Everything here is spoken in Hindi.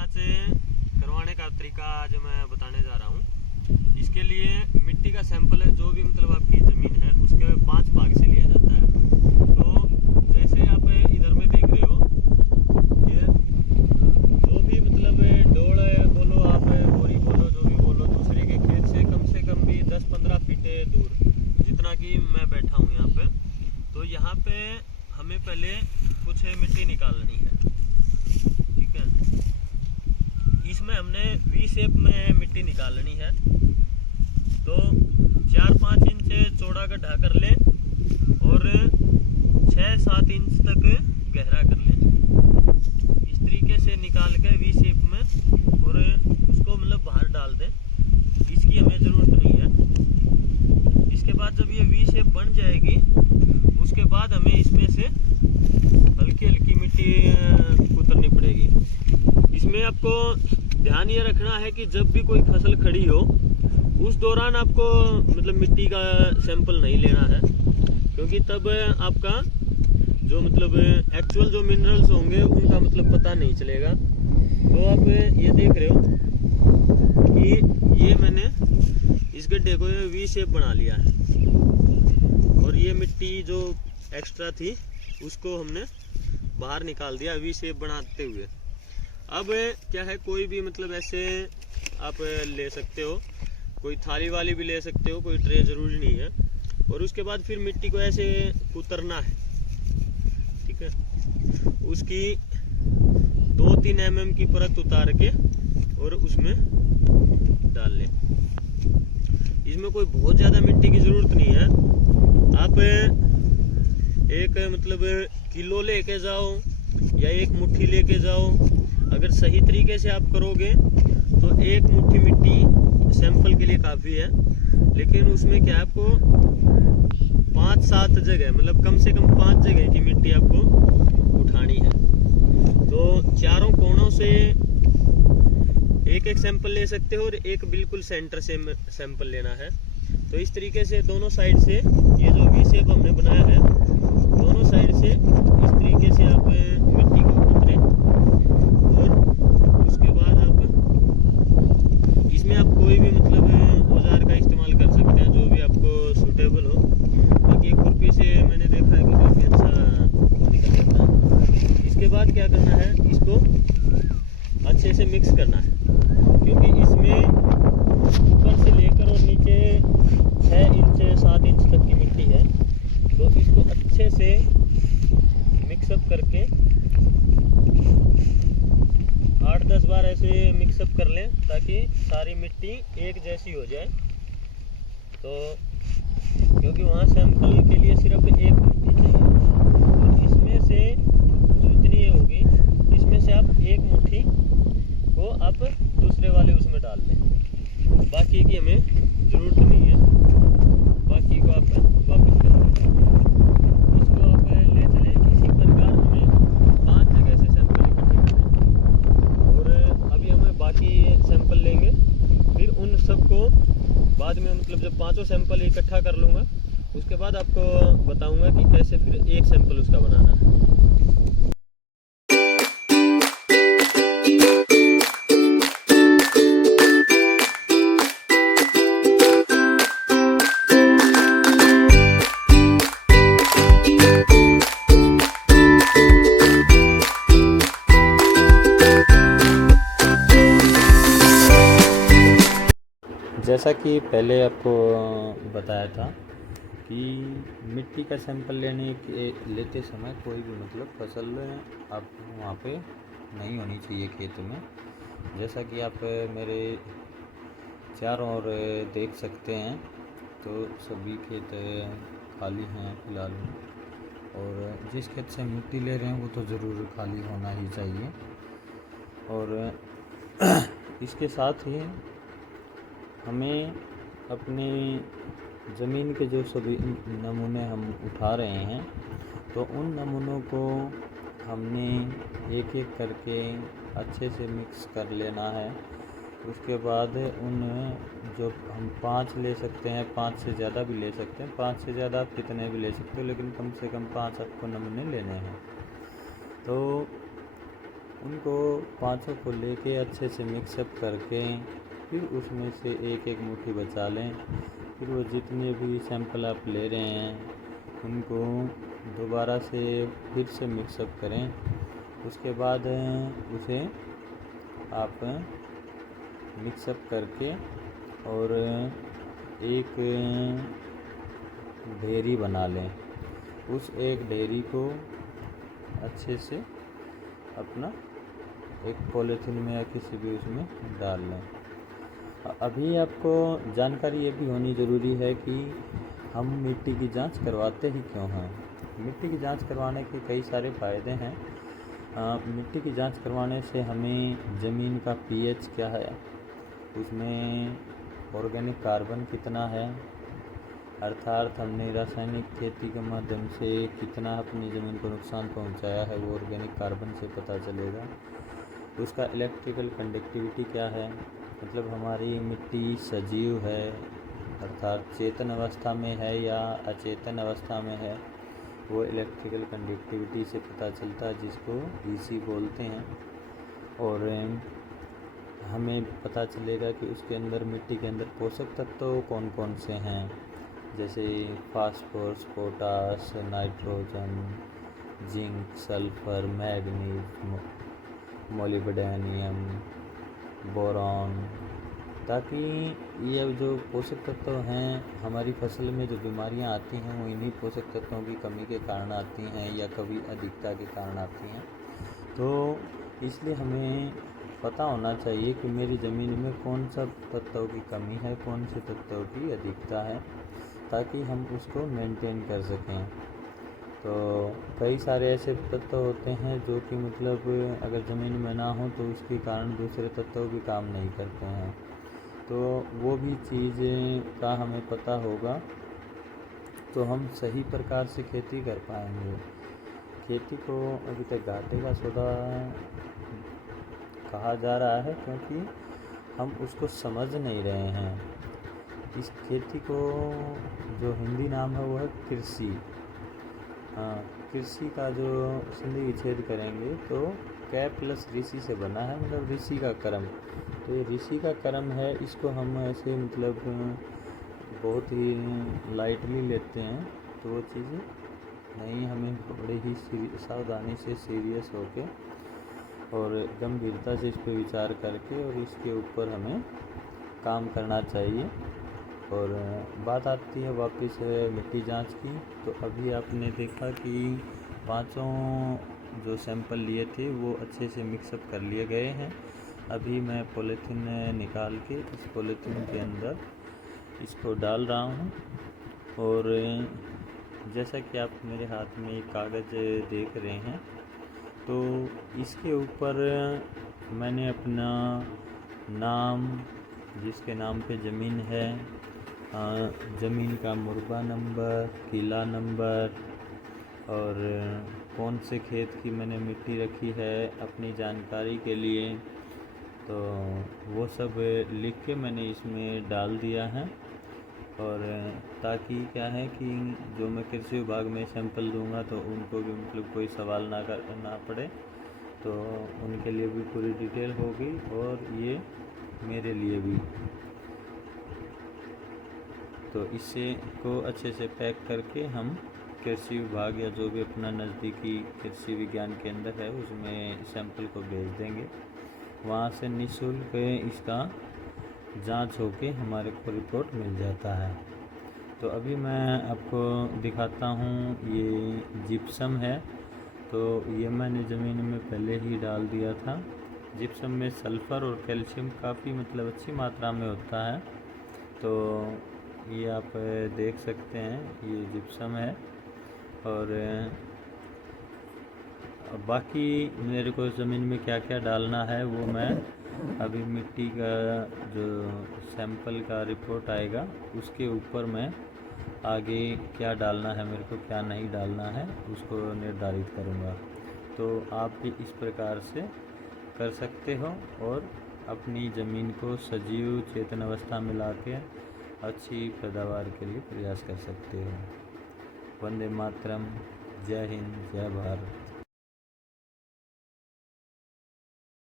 जांच करवाने का तरीका आज मैं बताने जा रहा हूँ। इसके लिए मिट्टी का सैंपल है, जो भी मतलब आपकी ज़मीन है उसके 5 भाग से लिया जाता है। तो जैसे आप इधर में देख रहे हो, ये जो भी मतलब डोल बोलो, आप बोरी बोलो, जो भी बोलो, दूसरे के खेत से कम भी 10-15 फीट दूर, जितना कि मैं बैठा हूँ यहाँ पे। तो यहाँ पे हमें पहले कुछ मिट्टी निकालनी है, ठीक है। इसमें हमने वी शेप में मिट्टी निकालनी है। तो 4-5 इंच चौड़ा गड्ढा कर ले और 6-7 इंच तक गहरा कर ले। इस तरीके से निकाल के वी शेप में और उसको मतलब बाहर डाल दें। इसकी हमें ज़रूरत नहीं है। इसके बाद जब ये वी शेप बन जाएगी, उसके बाद हमें इसमें से हल्की हल्की मिट्टी कुतरनी पड़ेगी। इसमें आपको ध्यान ये रखना है कि जब भी कोई फसल खड़ी हो, उस दौरान आपको मतलब मिट्टी का सैंपल नहीं लेना है, क्योंकि तब आपका जो मतलब एक्चुअल जो मिनरल्स होंगे उनका मतलब पता नहीं चलेगा। तो आप ये देख रहे हो कि ये मैंने इस गड्ढे को वी शेप बना लिया है और ये मिट्टी जो एक्स्ट्रा थी उसको हमने बाहर निकाल दिया वी शेप बनाते हुए। अब क्या है, कोई भी मतलब ऐसे आप ले सकते हो, कोई थाली वाली भी ले सकते हो, कोई ट्रे जरूरी नहीं है। और उसके बाद फिर मिट्टी को ऐसे कुतरना है, ठीक है। उसकी 2-3 mm की परत उतार के और उसमें डाल लें। इसमें कोई बहुत ज़्यादा मिट्टी की ज़रूरत नहीं है। आप एक मतलब किलो लेके जाओ या एक मुट्ठी लेके जाओ, अगर सही तरीके से आप करोगे तो एक मुट्ठी मिट्टी सैंपल के लिए काफ़ी है। लेकिन उसमें क्या है, आपको 5-7 जगह मतलब कम से कम 5 जगह की मिट्टी आपको उठानी है। तो चारों कोनों से एक सैंपल ले सकते हो और एक बिल्कुल सेंटर से सैंपल लेना है। तो इस तरीके से दोनों साइड से ये जो वी शेप हमने बनाया है, दोनों साइड से इस तरीके से आप मिट्टी को कुतरें और उसके बाद आप इसमें आप कोई भी मतलब औजार का इस्तेमाल कर सकते हैं, जो भी आपको सूटेबल हो। बाकी खुरपी से मैंने देखा है कि काफ़ी अच्छा निकल जाता है। इसके बाद क्या करना है, इसको अच्छे से मिक्स करना है, क्योंकि इसमें ऊपर से लेकर और नीचे 6 इंच 7 इंच तक की मिट्टी है। तो इसको अच्छे से मिक्सअप करके 8-10 बार ऐसे मिक्सअप कर लें, ताकि सारी मिट्टी एक जैसी हो जाए। तो क्योंकि वहाँ सैंपल के लिए सिर्फ एक मिट्टी चाहिए, तो इसमें से जो इतनी होगी, इसमें से आप एक मुट्ठी को आप दूसरे वाले उसमें डाल लें। बाकी की हमें ज़रूरत नहीं है, बाकी को आप वापस कर लें। इसको आप ले चलें। इसी प्रकार हमें 5 जगह से सैंपल इकट्ठे करने और अभी हमें बाकी सैंपल लेंगे। फिर उन सबको बाद में मतलब जब 5 सैंपल इकट्ठा कर लूँगा, उसके बाद आपको बताऊँगा कि कैसे फिर एक सैंपल उसका बनाना है। जैसा कि पहले आपको बताया था कि मिट्टी का सैंपल लेते समय कोई भी मतलब फसल आपको वहाँ पे नहीं होनी चाहिए खेत में। जैसा कि आप मेरे चारों ओर देख सकते हैं, तो सभी खेत खाली हैं फिलहाल में। और जिस खेत से मिट्टी ले रहे हैं वो तो ज़रूर खाली होना ही चाहिए। और इसके साथ ही हमें अपनी ज़मीन के जो सभी नमूने हम उठा रहे हैं, तो उन नमूनों को हमने एक एक करके अच्छे से मिक्स कर लेना है। उसके बाद उन जो हम 5 ले सकते हैं, 5 से ज़्यादा भी ले सकते हैं, 5 से ज़्यादा आप कितने भी ले सकते हो, लेकिन कम से कम 5 आपको नमूने लेने हैं। तो उनको पाँचों को लेके अच्छे से मिक्सअप करके फिर उसमें से एक एक मुट्ठी बचा लें। फिर वो जितने भी सैंपल आप ले रहे हैं उनको दोबारा से फिर से मिक्सअप करें। उसके बाद उसे आप मिक्सअप करके और एक ढेरी बना लें। उस एक ढेरी को अच्छे से अपना एक पॉलीथीन में या किसी भी उसमें डाल लें। अभी आपको जानकारी ये भी होनी ज़रूरी है कि हम मिट्टी की जांच करवाते ही क्यों हैं। मिट्टी की जांच करवाने के कई सारे फ़ायदे हैं। मिट्टी की जांच करवाने से हमें ज़मीन का पीएच क्या है, उसमें ऑर्गेनिक कार्बन कितना है, अर्थात हमने रासायनिक खेती के माध्यम से कितना अपनी ज़मीन को नुकसान पहुंचाया है, वो ऑर्गेनिक कार्बन से पता चलेगा। उसका इलेक्ट्रिकल कंडक्टिविटी क्या है, मतलब हमारी मिट्टी सजीव है अर्थात चेतन अवस्था में है या अचेतन अवस्था में है, वो इलेक्ट्रिकल कंडक्टिविटी से पता चलता है, जिसको डीसी बोलते हैं। और हमें पता चलेगा कि उसके अंदर मिट्टी के अंदर पोषक तत्व कौन कौन से हैं, जैसे phosphorus, potash, nitrogen, zinc, sulphur, manganese, molybdenum, boron, ताकि ये जो पोषक तत्व हैं हमारी फसल में जो बीमारियां आती हैं वो इन्हीं पोषक तत्वों की कमी के कारण आती हैं या कभी अधिकता के कारण आती हैं। तो इसलिए हमें पता होना चाहिए कि मेरी ज़मीन में कौन सा तत्वों की कमी है, कौन से तत्वों की अधिकता है, ताकि हम उसको मेंटेन कर सकें। तो कई सारे ऐसे तत्व होते हैं जो कि मतलब अगर ज़मीन में ना हो तो उसके कारण दूसरे तत्व भी काम नहीं करते हैं। तो वो भी चीज़ें का हमें पता होगा तो हम सही प्रकार से खेती कर पाएंगे। खेती को अभी तक घाटे का सौदा कहा जा रहा है क्योंकि हम उसको समझ नहीं रहे हैं। इस खेती को जो हिंदी नाम है वो है कृषि। हाँ, कृषि का जो संधि विच्छेद करेंगे तो कै प्लस ऋषि से बना है, मतलब ऋषि का कर्म। तो ये ऋषि का कर्म है, इसको हम ऐसे मतलब बहुत ही लाइटली लेते हैं। तो वो चीज़ नहीं, हमें बड़े ही सावधानी से सीरियस होके और गंभीरता से इस पर विचार करके और इसके ऊपर हमें काम करना चाहिए। और बात आती है वापस मिट्टी जांच की। तो अभी आपने देखा कि पांचों जो सैंपल लिए थे वो अच्छे से मिक्सअप कर लिए गए हैं। अभी मैं पॉलीथीन निकाल के इस पॉलीथीन के अंदर इसको डाल रहा हूँ। और जैसा कि आप मेरे हाथ में एक कागज़ देख रहे हैं, तो इसके ऊपर मैंने अपना नाम, जिसके नाम पे ज़मीन है, ज़मीन का मुरबा नंबर, किला नंबर और कौन से खेत की मैंने मिट्टी रखी है अपनी जानकारी के लिए, तो वो सब लिख के मैंने इसमें डाल दिया है। और ताकि क्या है कि जो मैं कृषि विभाग में सैंपल दूंगा तो उनको भी मतलब कोई सवाल ना करना पड़े, तो उनके लिए भी पूरी डिटेल होगी और ये मेरे लिए भी। तो इससे को अच्छे से पैक करके हम कृषि विभाग या जो भी अपना नज़दीकी कृषि विज्ञान केंद्र है उसमें सैंपल को भेज देंगे। वहाँ से निःशुल्क इसका जांच होके हमारे को रिपोर्ट मिल जाता है। तो अभी मैं आपको दिखाता हूँ, ये जिप्सम है। तो ये मैंने ज़मीन में पहले ही डाल दिया था। जिप्सम में सल्फ़र और कैल्शियम काफ़ी मतलब अच्छी मात्रा में होता है। तो ये आप देख सकते हैं, ये जिप्सम है। और बाकी मेरे को ज़मीन में क्या क्या डालना है वो मैं अभी मिट्टी का जो सैंपल का रिपोर्ट आएगा उसके ऊपर मैं आगे क्या डालना है मेरे को, क्या नहीं डालना है, उसको निर्धारित करूँगा। तो आप भी इस प्रकार से कर सकते हो और अपनी ज़मीन को सजीव चेतन अवस्था में लाके अच्छी पैदावार के लिए प्रयास कर सकते हो। वंदे मातरम। जय हिंद, जय भारत।